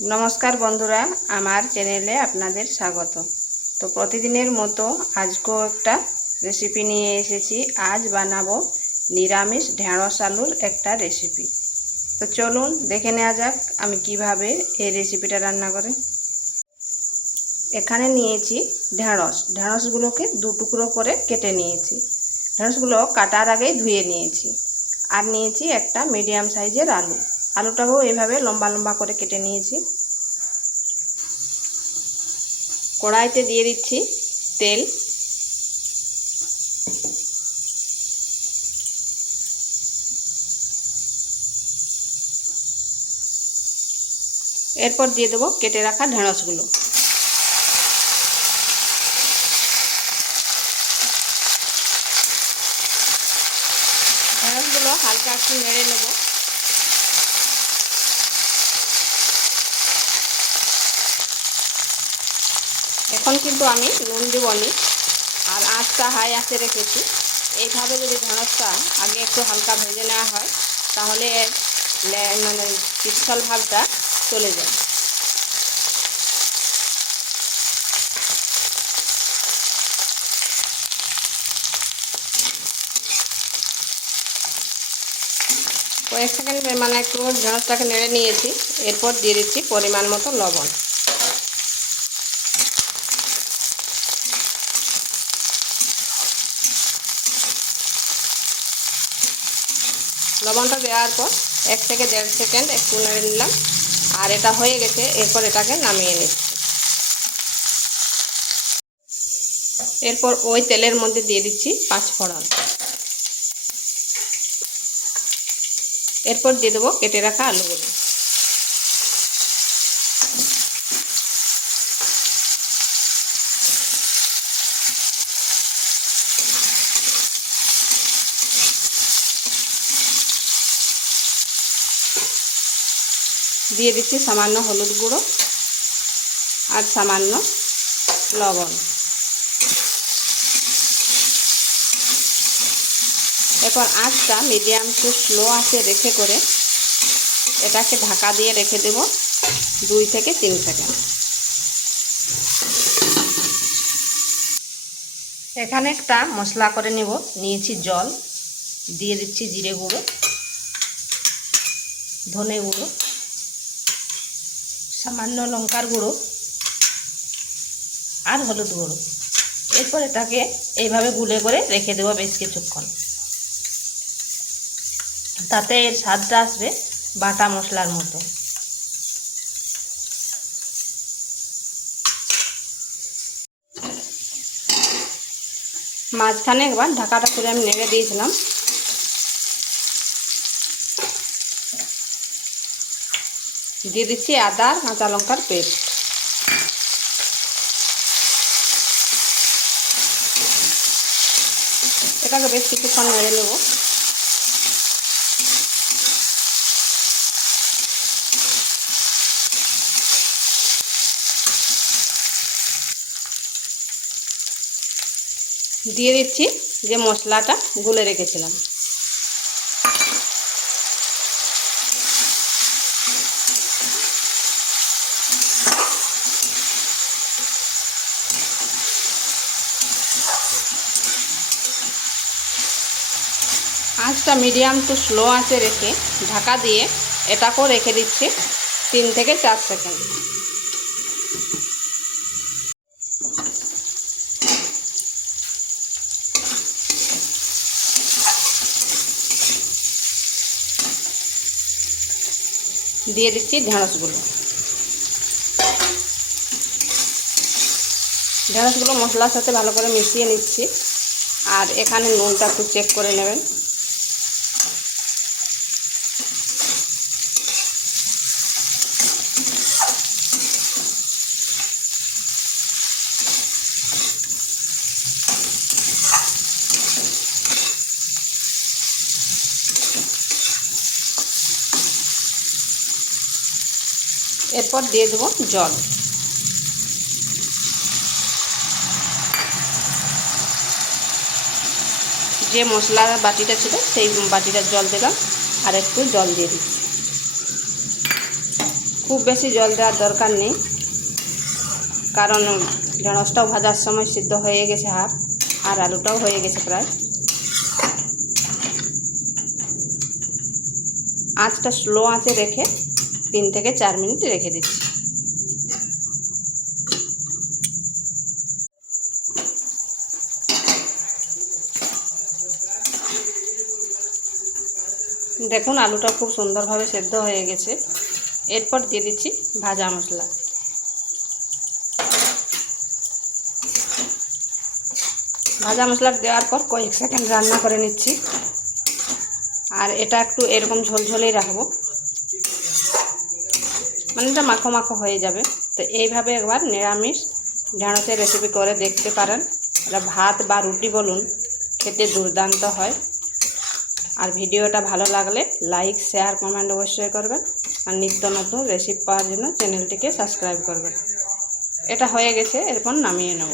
নমস্কার বন্ধুরা, আমার চ্যানেলে আপনাদের স্বাগত। তো প্রতিদিনের মতো আজকেও একটা রেসিপি নিয়ে এসেছি। আজ বানাবো নিরামিষ ঢেঁড়স আলুর একটা রেসিপি। তো চলুন দেখে নেওয়া যাক আমি কিভাবে এই রেসিপিটা রান্না করি। এখানে নিয়েছি ঢেঁড়সগুলোকে দু টুকরো করে কেটে নিয়েছি। ঢেঁড়সগুলো কাটার আগেই ধুয়ে নিয়েছি। আর নিয়েছি একটা মিডিয়াম সাইজের আলুটাকেও এইভাবে লম্বা লম্বা করে কেটে নিয়েছি। কড়াইতে দিয়ে দিচ্ছি তেল। এরপর দিয়ে দেবো কেটে রাখা ঢেঁড়সগুলো। ঢেঁড়সগুলো হালকা একটু নেড়ে নেব। এখন কিন্তু আমি নুন দেবনি, আর আঁচটা হাই আঁচে রেখেছি। এইভাবে যদি ঢেঁড়সটা আগে একটু হালকা ভেজে নেওয়া হয় তাহলে মানে পিছল ভাবটা চলে যায়। কয়েক সেকেন্ড মানে একটু ঢেঁড়সটাকে নেড়ে নিয়েছি। এরপর দিয়ে দিচ্ছি পরিমাণ মতো লবণ। লবণটা দেওয়ার পর 1 থেকে 1.5 সেকেন্ড একটু নেড়ে নিলাম। আর এটা হয়ে গেছে। এরপর এটাকে নামিয়ে নিচ্ছি। এরপর ওই তেলের মধ্যে দিয়ে দিচ্ছি 5 ফোড়ন। এরপর দিয়ে দেবো কেটে রাখা আলুগুলো। দিয়ে দিচ্ছি সামান্য হলুদ গুঁড়ো আর সামান্য লবণ। এরপর আঁচটা মিডিয়াম টু স্লো আঁচে রেখে করে এটাকে ঢাকা দিয়ে রেখে দেব 2 থেকে 3 সেকেন্ড। এখানে একটা মশলা করে নেব। নিয়েছি জল, দিয়ে দিচ্ছি জিরে গুঁড়ো, ধনে গুঁড়ো, সামান্য লঙ্কার গুঁড়ো আর হলুদ গুঁড়ো। এরপর এটাকে এইভাবে গুলে করে রেখে দেবো বেশ কিছুক্ষণ। তাতে এর স্বাদটা আসবে বাটা মশলার মতো। মাঝখানে একবার ঢাকাটা করে আমি নেড়ে দিয়েছিলাম। দিয়ে দিচ্ছি আদা আর কাঁচা লঙ্কার পেস্ট। এটাকে বেশ কিছুক্ষণ নেড়ে নেব। দিয়ে দিচ্ছি যে মশলাটা গুলে রেখেছিলাম। আঁচটা মিডিয়াম টু স্লো আঁচে রেখে ঢাকা দিয়ে এটাকেও রেখে দিচ্ছি 3 থেকে 4 সেকেন্ড। দিয়ে দিচ্ছি ঢেঁড়সগুলো। ঢেঁড়সগুলো মশলার সাথে ভালো করে মিশিয়ে নিচ্ছি। আর এখানে নুনটা একটু চেক করে নেবেন। এরপর দিয়ে দেবো জল। যে মশলার বাটিটা ছিল সেই বাটিটার জল দিলাম, আর একটু জল দিয়ে দিচ্ছি। খুব বেশি জল দেওয়ার দরকার নেই, কারণ ঢেঁড়সটাও ভাজার সময় সিদ্ধ হয়ে গেছে হাফ, আর আলুটাও হয়ে গেছে প্রায়। আঁচটা স্লো আঁচে রেখে 3 থেকে 4 মিনিট রেখে দিচ্ছি। দেখুন আলুটা খুব সুন্দরভাবে সেদ্ধ হয়ে গেছে। এরপর দিয়ে দিচ্ছি ভাজা মশলা। ভাজা মশলা দেওয়ার পর কয়েক সেকেন্ড রান্না করে নিচ্ছি। আর এটা একটু এরকম ঝোলঝোলেই রাখবো, মানে এটা মাখো মাখো হয়ে যাবে। তো এইভাবে একবার নিরামিষ ঢেঁড়সের রেসিপি করে দেখতে পারেন। এটা ভাত বা রুটি বলুন, খেতে দুর্দান্ত হয়। আর ভিডিওটা ভালো লাগলে লাইক, শেয়ার, কমেন্ট অবশ্যই করবেন। আর নিত্য নতুন রেসিপি পাওয়ার জন্য চ্যানেলটিকে সাবস্ক্রাইব করবেন। এটা হয়ে গেছে, এরপর নামিয়ে নেব।